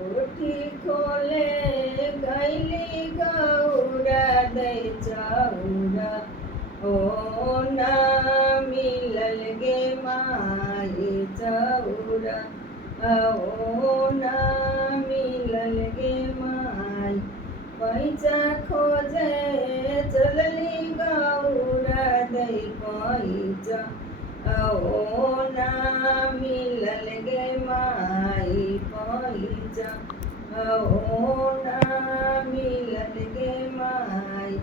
कोठी खोले गैली गौरा दै चौरा ओ ना मिलल गे माई चौरा ओ ना मिलल गे माई पैसा खोजे चलली गौरा दै पैसा ओ ना मिलल गे माई पैसा ओ ना मिलल गे माई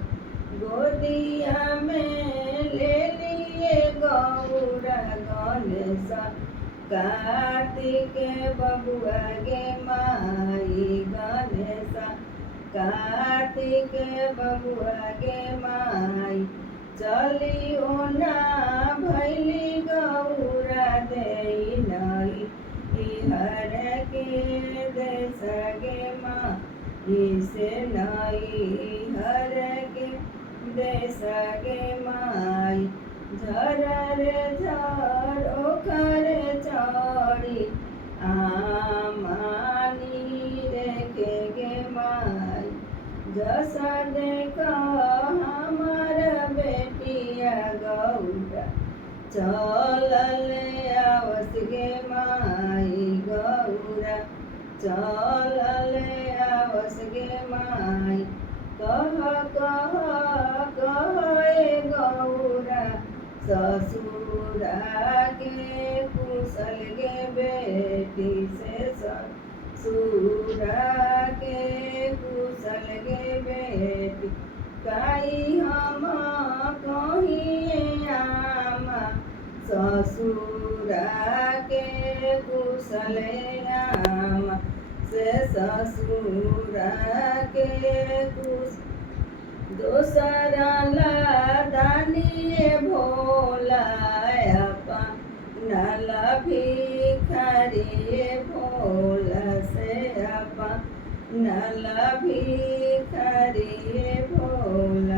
गोदिया में ले लिए गौरा गणेशा कार्तिक बबुआ गे माई गणेशा कार्तिक बबुआ गे माई चली ओना भैली गौरा दे नई हर के देश गे माई से नई हर के देश गे माई झर रे झर ओखर चढ़ी आमानी देखे गे माई जसा देख हमार बेटिया गौरा चलल आवस गे माई गौरा चलल आवस गे माई कह गौरा ससुरा के कुशल गे बेटी से ससुरा के कुशल गे बेटी काई हम कहिए आमा ससुरा के कुशल आमा से ससुरा के कुशल दोसरा लादानिए भोला अपना भिखारी भोला से अपना भिखारी भोला।